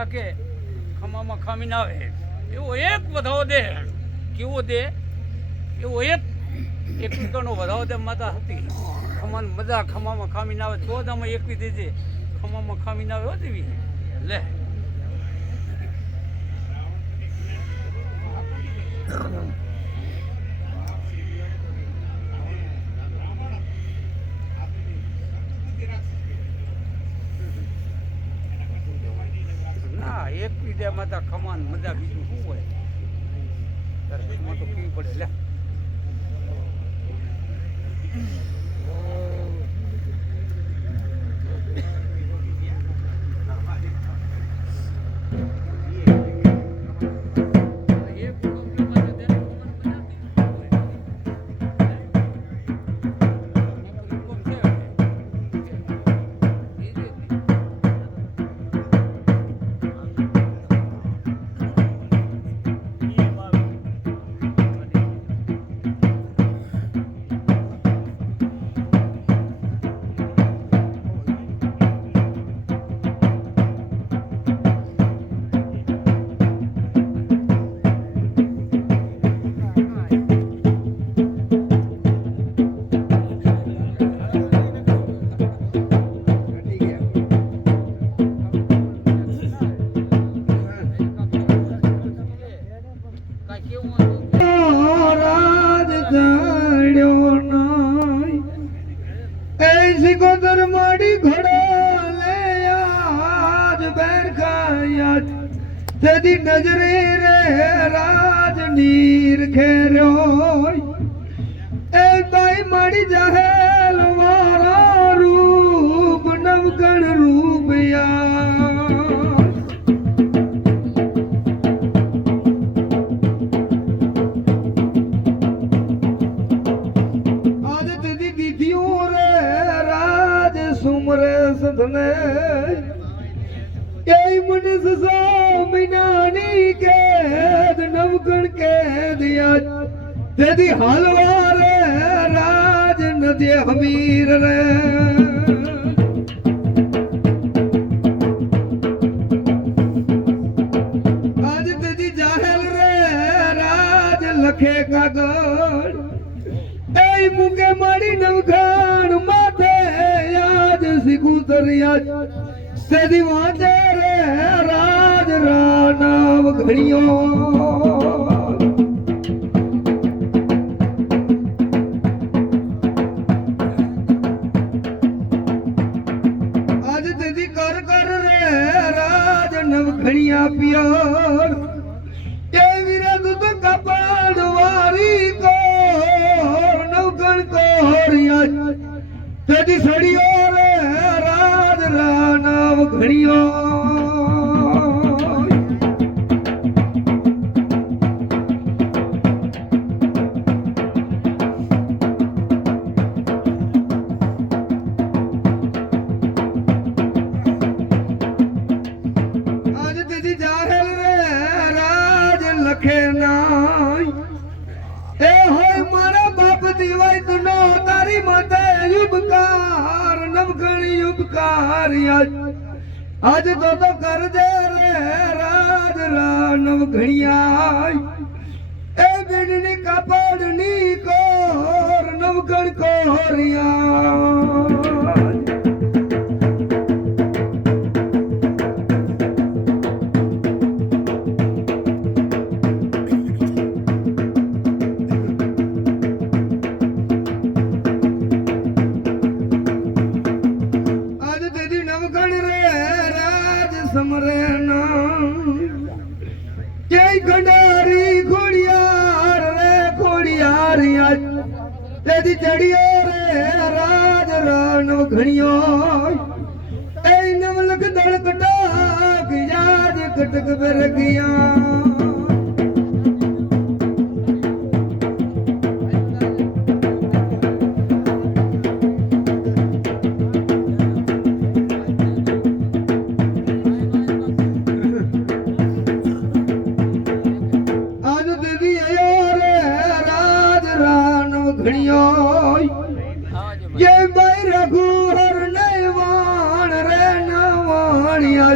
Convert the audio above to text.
માતા કે ખમામાં ખામી ના આવે એવો એક વધાવો દે કેવો દે એવો એક વીઘાનો વધાવો દે માતા હતી ખમાન મજા ખમામાં ખામી ના આવે તો જ અમે એકવી દેજે ખમામાં ખામી ના આવે હો દેવી લે ના એક પીડે માતા ખમાન મજા બીજું શું હોય તારે ખમા તો પીવી પડે લે सिकोदर माड़ी घोड़ा ले आज बैर खाया तेरी नजरे रे राज नीर खेरो ए बाई माड़ी जहल वारा रूप नवगण रूप या सुमरे सधने कई मुनिस सामिनानी कैद नवगण कैद याद तेरी हलवारे राज नदी हमीर रे आज तेरी जाहल रे राज लखे का गढ़ ऐ मुंगे मारी नवगण माथे याद सिकुतर याद सेदी वादे रे राज रानाव घड़ियों आज तेदी कर कर रे राज नव घड़िया पियर ये वीरा दूध कपाड़ वारी को नवगण को हरिया तेदी सड़ियो रे राज रानाव घड़ियो आज तेदी जाहल रे राज लखे नाई ए होय मारा बाप दीवाई तुनो तारी माता युबकार नवगण युबकार आज तो कर दे रे राज रानव घड़िया ए बिडनी कपड़नी कोर नवगण कोरिया समरे ना जय गंडारी घोड़ियार रे घोड़ियार आज तेरी चढ़ियो रे राज रानो घड़ियो ए नवलक दड़कटा याद कटक बर गया ये भाई रघु हर नवान रे नवानिया